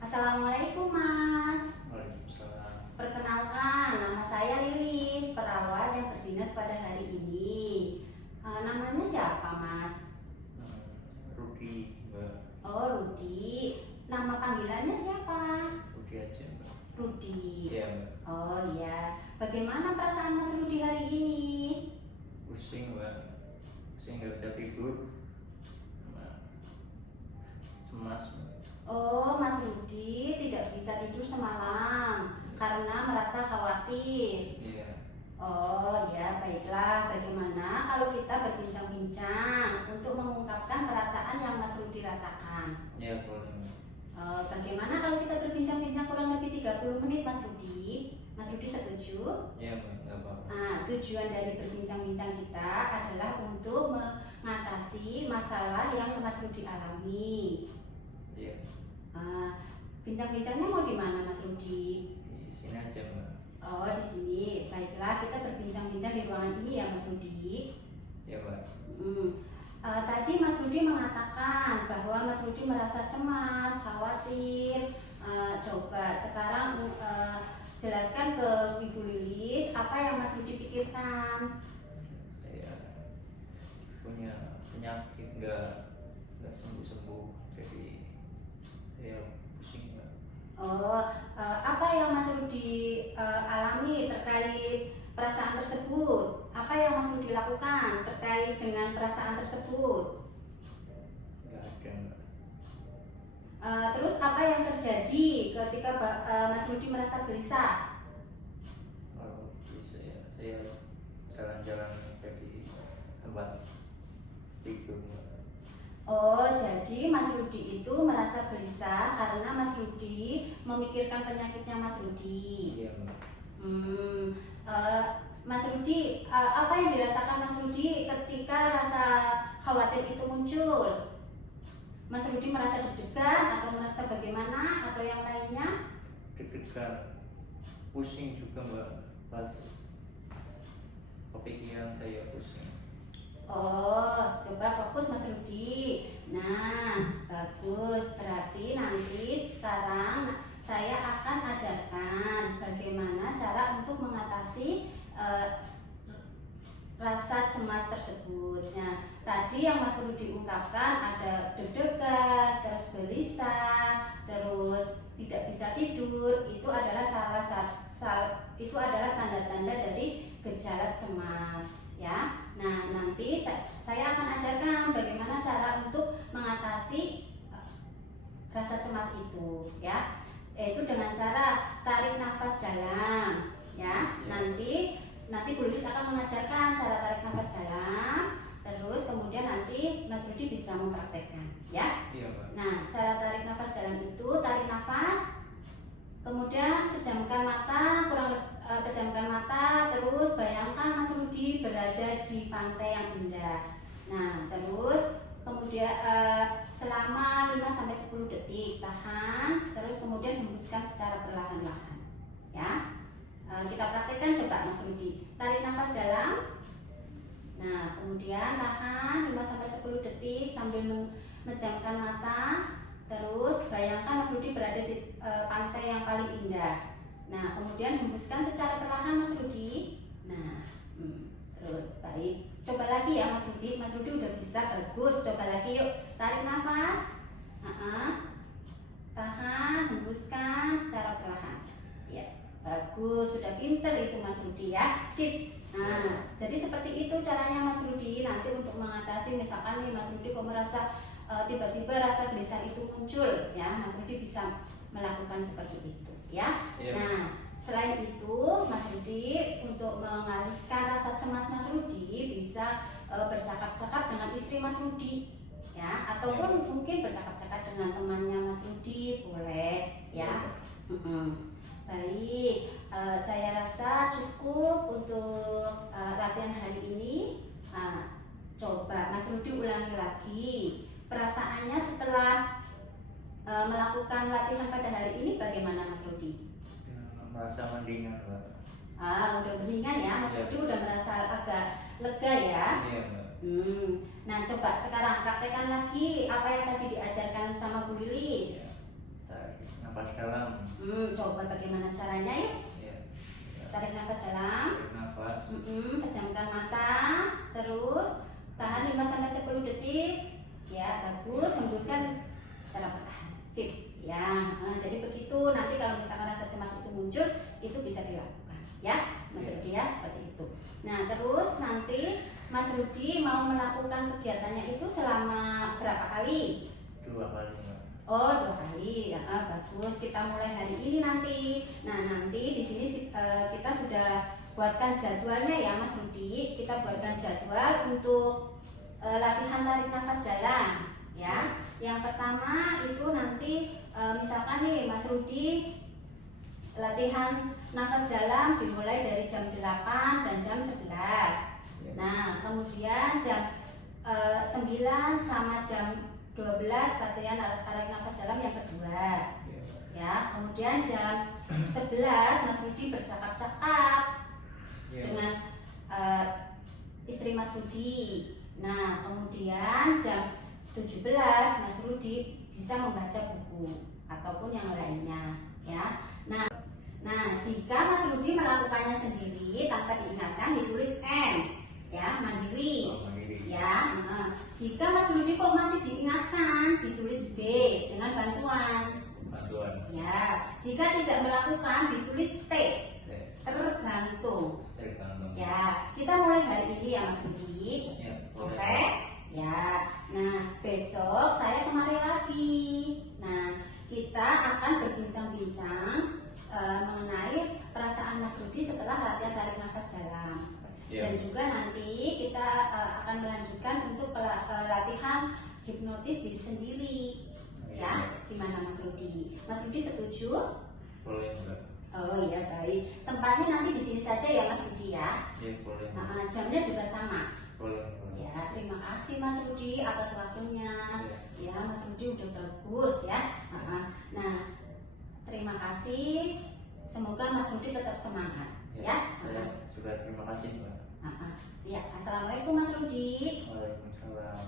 Assalamualaikum Mas. Waalaikumsalam. Perkenalkan, nama saya Lilis, perawat yang berdinas pada hari ini. Namanya siapa Mas? Rudi, Mbak. Oh Rudi. Nama panggilannya siapa? Rudi aja, Mbak. Rudi. Iya, Mbak. Oh iya. Bagaimana perasaan Mas Rudi hari ini? Pusing, Mbak. Pusing nggak bisa tidur. Mbak. Cemas, Mbak. Oh Mas Rudi tidak bisa tidur semalam karena merasa khawatir. Iya. Oh ya, baiklah. Bagaimana kalau kita berbincang-bincang untuk mengungkapkan perasaan yang Mas Rudi rasakan? Iya, boleh, Mbak. Bagaimana kalau kita berbincang-bincang kurang lebih 30 menit, Mas Rudi? Mas Rudi setuju? Iya, Mbak. Nggak apa-apa. Nah, tujuan dari berbincang-bincang kita adalah untuk mengatasi masalah yang Mas Rudi alami. Iya. Bincang-bincangnya mau di mana, Mas Rudi? Di sini aja, Mbak. Oh, di sini. Baiklah, kita berbincang-bincang di ruangan ini ya, Mas Rudi. Iya, Mbak. Tadi Mas Rudi mengatakan bahwa Mas Rudi merasa cemas, khawatir. Coba sekarang jelaskan ke Ibu Lilis apa yang Mas Rudi pikirkan. Saya punya penyakit nggak sembuh-sembuh, jadi saya pusing, Mbak. Apa yang Mas Rudi alami terkait perasaan tersebut? Apa yang Mas Rudi lakukan terkait dengan perasaan tersebut? Nggak ada, Mbak. Terus apa yang terjadi ketika Mas Rudi merasa gelisah? Kalau saya jalan-jalan di tempat tidur, Mbak. Oh, jadi Mas Rudi itu merasa gelisah karena Mas Rudi memikirkan penyakitnya Mas Rudi. Iya, Mbak. Mas Rudi, apa yang dirasakan Mas Rudi ketika rasa khawatir itu muncul? Mas Rudi merasa deg-degan atau merasa bagaimana atau yang lainnya? Deg-degan, pusing juga, Mbak. Pas kepikiran saya pusing. Oh, coba fokus Mas Rudi. Nah, bagus. Berarti nanti sekarang saya akan ajarkan bagaimana cara untuk mengatasi rasa cemas tersebut. Nah, tadi yang Mas Rudi ungkapkan ada deg-degan, terus gelisah, terus tidak bisa tidur. Itu adalah itu adalah tanda-tanda dari gejala cemas, ya. Nah, nanti saya akan ajarkan bagaimana cara untuk mengatasi rasa cemas itu, ya. Yaitu dengan cara tarik nafas dalam, ya. Nanti Bu Lilis akan mengajarkan cara tarik nafas dalam, terus kemudian nanti Mas Rudi bisa mempraktekkan, ya. Iya, Pak. Nah, cara tarik nafas dalam itu tarik nafas, kemudian pejamkan mata, terus bayangkan Mas Rudi berada di pantai yang indah. Nah, terus kemudian selama 5-10 detik tahan, terus kemudian hembuskan secara perlahan-lahan. Ya. Kita praktekkan coba Mas Rudi. Tarik nafas dalam. Nah, kemudian tahan 5-10 detik sambil memejamkan mata. Terus bayangkan Mas Rudi berada di pantai yang paling indah. Nah, kemudian hembuskan secara perlahan Mas Rudi. Nah, terus baik. Coba lagi ya Mas Rudi. Mas Rudi udah bisa, bagus. Coba lagi yuk. Tarik nafas. Tahan, hembuskan secara perlahan. Ya, bagus. Sudah pinter itu Mas Rudi ya. Sip. Nah, jadi seperti itu caranya Mas Rudi. Nanti untuk mengatasi misalkan nih Mas Rudi kok merasa tiba-tiba rasa gelisah itu muncul, ya Mas Rudi bisa melakukan seperti itu, ya. Iya. Nah, selain itu Mas Rudi untuk mengalihkan rasa cemas Mas Rudi bisa bercakap-cakap dengan istri Mas Rudi, ya, ataupun mungkin bercakap-cakap dengan temannya Mas Rudi, boleh, ya. Baik, saya rasa cukup untuk latihan hari ini. Coba Mas Rudi ulangi lagi. Perasaannya setelah melakukan latihan pada hari ini bagaimana Mas Rudi? Merasa mendingan, Mbak. Udah mendingan ya, Mas Rudi udah merasa agak lega ya? Iya, Mbak. Nah, coba sekarang praktekkan lagi apa yang tadi diajarkan sama Bu Lilis. Tarik nafas dalam. Coba bagaimana caranya yuk. Ya. Ya. Tarik nafas dalam. Tarik nafas. Pejamkan mata, terus tahan 5-10 detik. Ya, bagus. Hembuskan secara perlahan. Sip. Ya, jadi begitu. Nanti kalau misalkan rasa cemas itu muncul, itu bisa dilakukan. Ya, Mas Rudi ya, seperti itu. Nah, terus nanti Mas Rudi mau melakukan kegiatannya itu selama berapa kali? 2 kali, Mbak. Oh, 2 kali. Ya, bagus. Kita mulai hari ini nanti. Nah, nanti di sini kita sudah buatkan jadwalnya ya, Mas Rudi. Kita buatkan jadwal untuk latihan tarik nafas dalam, ya. Yang pertama itu nanti misalkan nih Mas Rudi latihan nafas dalam dimulai dari jam 8 dan jam 11. Nah, kemudian jam 9 sama jam 12 latihan tarik nafas dalam yang kedua. Ya, kemudian jam 11 Mas Rudi bercakap-cakap dengan istri Mas Rudi. Nah, kemudian jam 17 Mas Rudi bisa membaca buku ataupun yang lainnya, ya. Nah, jika Mas Rudi melakukannya sendiri tanpa diingatkan ditulis M, ya, mandiri. Ya, jika Mas Rudi kok masih diingatkan ditulis B dengan bantuan. Ya, jika tidak melakukan ditulis T, tergantung. Ya, kita mulai hari ini ya Mas Rudi. Oke? Ya. Nah, besok saya kemari lagi. Nah, kita akan berbincang-bincang mengenai perasaan Mas Rudi setelah latihan tarik nafas dalam. Dan juga nanti kita akan melanjutkan untuk latihan hipnotis diri sendiri. Ya, gimana Mas Rudi? Mas Rudi setuju? Boleh, Mbak. Oh iya, baik. Tempatnya nanti di sini saja ya Mas Rudi ya. Iya, boleh. Jamnya juga sama. Boleh. Ya, terima kasih Mas Rudi atas waktunya. Ya, Mas Rudi udah bagus ya. Nah, terima kasih. Semoga Mas Rudi tetap semangat. Ya. Saya juga terima kasih, Mbak. Ya, assalamualaikum Mas Rudi. Waalaikumsalam.